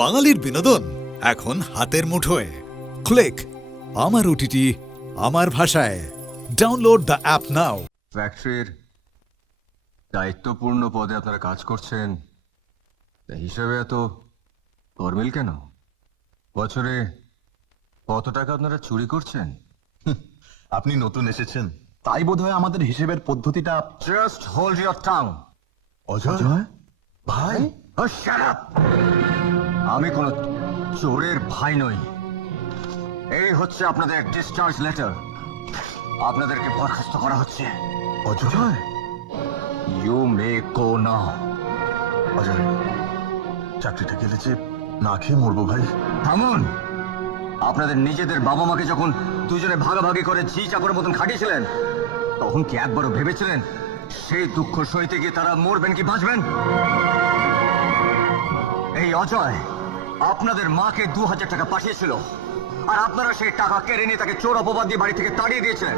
বাঙালির বিনোদন এখন হাতের মুঠোয়। ক্লিক আমার ওটিটি আমার ভাষায়। ডাউনলোড দ্য অ্যাপ নাও। ফ্যাক্টরির দায়িত্বপূর্ণ পদে আপনারা কাজ করছেন, তা হিসেবে এত গরমিল কেন? বছরে কত টাকা আপনারা চুরি করছেন? আপনি নতুন এসেছেন, তাই বোধহয় আমাদের হিসেবের পদ্ধতিটা। Just hold your tongue. Ajay ভাই, Oh, shut up! আমি কোন চোরের ভাই নই। এই হচ্ছে আপনাদের ডিসচার্জ লেটার। আপনাদেরকে বরখাস্ত করা হচ্ছে। অজয় ইউ মে গো নাও। অজয়, চাকরিটা গেলে যে না খেয়ে মরবো ভাই। থামুন। আপনাদের নিজেদের বাবা মাকে যখন দুজনে ভাগাভাগি করে ঝি চাকরের মতন খাটিয়েছিলেন, তখন কি একবারও ভেবেছিলেন সেই দুঃখ সইতে গিয়ে তারা মরবেন কি বাঁচবেন? এই অজয় আপনাদের মাকে 2000 টাকা পাঠিয়েছিল, আর আপনারা সেই টাকা কেড়ে নিয়ে তাকে চোর অপবাদ দিয়ে বাড়ি থেকে তাড়িয়ে দিয়েছিলেন।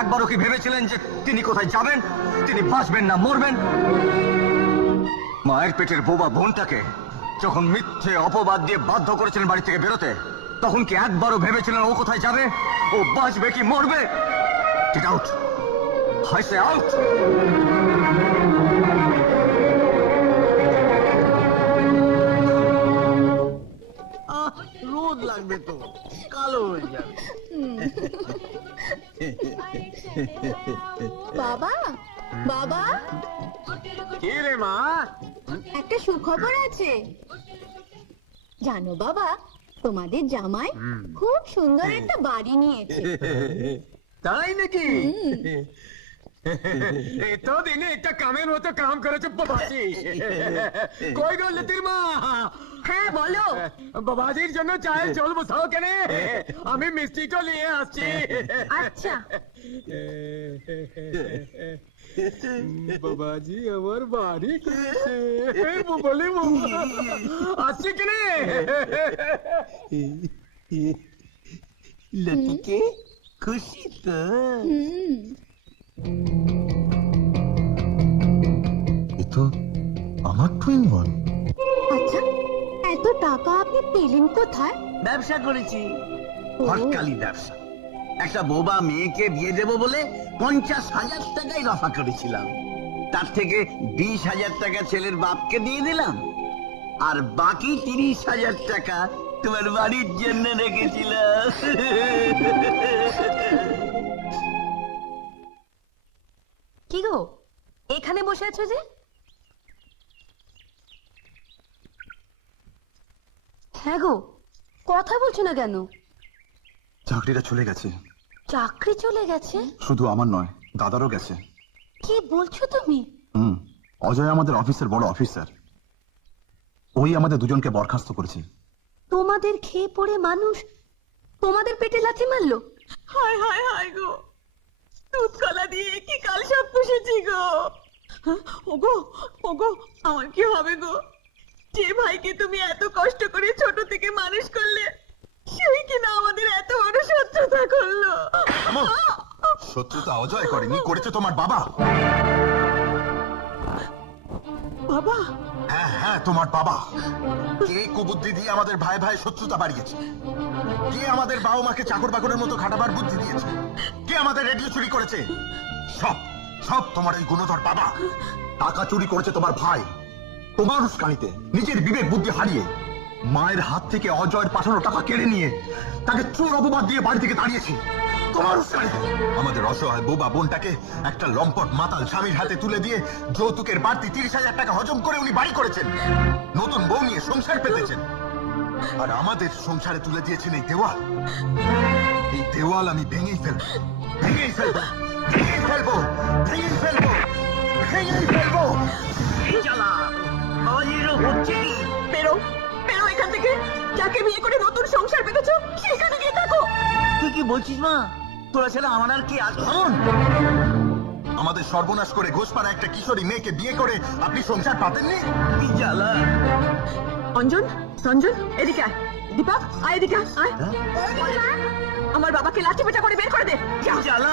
একবারও কি ভেবেছিলেন যে তিনি কোথায় যাবেন, তিনি বাঁচবেন না মরবেন? মায়ের পেটের বোবা বোনটাকে যখন মিথ্যে অপবাদ দিয়ে বাধ্য করেছিলেন বাড়ি থেকে বেরোতে, তখন কি একবারও ভেবেছিলেন ও কোথায় যাবে, ও বাঁচবে কি মরবে? Get out, I say out. রোদ লাগবে তো, কালো হয়ে যাবে। বাবা বাবা, কি রে মা? একটা সুখবর আছে জানো বাবা, তোমাদের জামাই খুব সুন্দর একটা বাড়ি নিয়েছে। তাই নাকি? এতো দিনে একটা কামের মতো কাম করেছে বাবাজি। কই গো লতির মা? হ্যাঁ বলো। বাবাজির জন্য চায়ের জল বসাও কেন? আমি মিষ্টিটা নিয়ে আসছি। আচ্ছা। বাবাজি আমার বাড়ি করেছে বলে আসছে কেন? লতিকে খুশি তো? এ তো আমার টুইন বোন। আচ্ছা, এত টাকা আপনি পেলেন কোথায়? ব্যবসা করেছি, হটকালি ব্যবসা। একটা বোবা মেয়েকে বিয়ে দেবো বলে 50,000 টাকাই রফা করেছিলাম। তার থেকে 20,000 টাকা ছেলের বাপকে দিয়ে দিলাম, আর বাকি 30,000 টাকা তোমার বাড়ির জন্য রেখেছিলাম। কি গো, এখানে বসে আছো যে? হ্যাঁ গো, কথা বলছো না কেন? চাকরিটা চলে গেছে। চাকরি চলে গেছে? শুধু আমার নয়, দাদারও গেছে। কি বলছো তুমি? অজয় আমাদের অফিসের বড় অফিসার, ওই আমাদের দুজনকে বরখাস্ত করেছে। তোমাদের খেয়ে পড়ে মানুষ তোমাদের পেটে লাথি মারলো? হায় হায় হায় গো, দুধ কলা দিয়ে কি কাল সব পুষেছি গো। ওগো ওগো, আমার কি হবে গো? যে ভাইকে তুমি এত কষ্ট করে ছোট থেকে মানুষ করলে, সেই কিনা আমাদের এত বড় শত্রুতা করলো। শত্রুতা অজয় করেনি, করেছে তোমার বাবা। বাবা? হ্যাঁ হ্যাঁ, তোমার বাবা। কে কুবুদ্ধি দিয়ে আমাদের ভাই ভাই শত্রুতা বাড়িয়েছে? কে আমাদের বাবা মাকে চাকর বাকরের মতো খাটাবার বুদ্ধি দিয়েছে? কে আমাদের রেডিও চুরি করেছে? সব সব তোমার এই গুণধর বাবা। টাকা চুরি করেছে তোমার ভাই, তোমার উস্কানিতে নিজের বিবেক বুদ্ধি হারিয়ে মায়ের হাত থেকে অজয়ের পাঠানো টাকা কেড়ে নিয়ে তাকে চোর অপবাদ দিয়ে বাড়ি থেকে তাড়িয়েছে তোমার উস্কানিতে। আমাদের অসহায় বোবা বোনটাকে একটা লম্পট মাতাল স্বামীর হাতে তুলে দিয়ে যৌতুকের বাড়তি 30,000 টাকা হজম করে উনি বাড়ি করেছেন, নতুন বউ নিয়ে সংসার পেতেছেন। আর আমাদের সংসারে তুলে দিয়েছেন এই দেওয়াল। এই দেওয়াল আমি ভেঙেই ফেলবো, ভেঙেই ফেলবো, ভেঙেই ফেলবো, ভেঙেই ফেলবো, ভেঙেই ফেলবো। জ্বালা বাবাজিরও হচ্ছে কি? বেরো বেরো এখান থেকে। যাকে বিয়ে করে নতুন সংসার পেতেছো সেখানে গিয়ে থাকো। তুই কি বলছিস মা? তোরা ছেলে আমার আর কি আছে? আমাদের সর্বনাশ করে ঘোষপাড়া একটা কিশোরী মেয়েকে বিয়ে করে আপনি সংসার পাতেননি? কি জ্বালা! অঞ্জন, রঞ্জন, এদিকে আয়। দীপা, আয় এদিকে আয়। আমার বাবাকে লাঠি পেটা করে বের করে দে। কি জ্বালা!